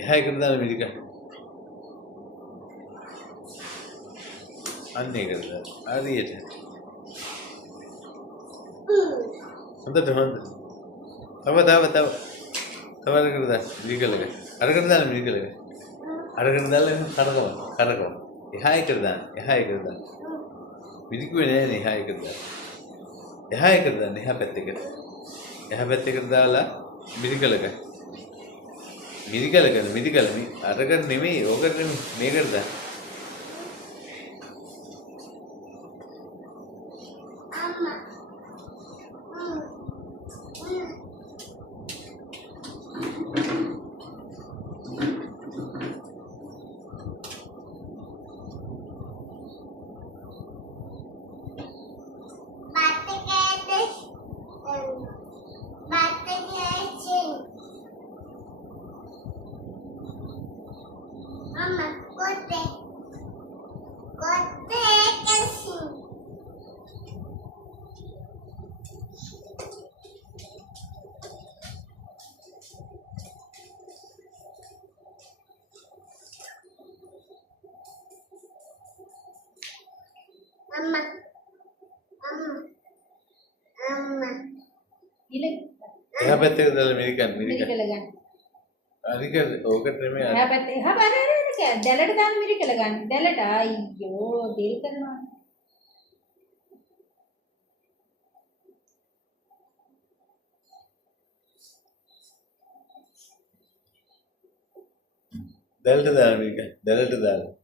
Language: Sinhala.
එහා එකට දාලා මිරික. අන්න ඒකට දාලා. හරියට. හොඳට හොඳ. තව අරකට දාන්න මිරිකලක. අරකට දාලා මිරිකලක. අරකට දාලා කරකව. එහා එකට දාන්න. මිරිකුවේ නෑනේ එහා එකට දාන්න. එහා එකට දාන්න එහා පැත්තකට. එහා පැත්තකට දාලා මිරිකලක. අරකට නෙමෙයි ඕකට නෙමෙයි මේකට දාන්න. එහා පැත්තකට දාලා මිරිකන්න. හරියට ඕකට නෙමෙයි. එහා පැත්තේ එහා බලන්න දැලට දාන්න මිරිකල ගන්න. දැලට අයියෝ දෙල් කරනවා. දැලට දාලා මිරිකන්න. දැලට දාලා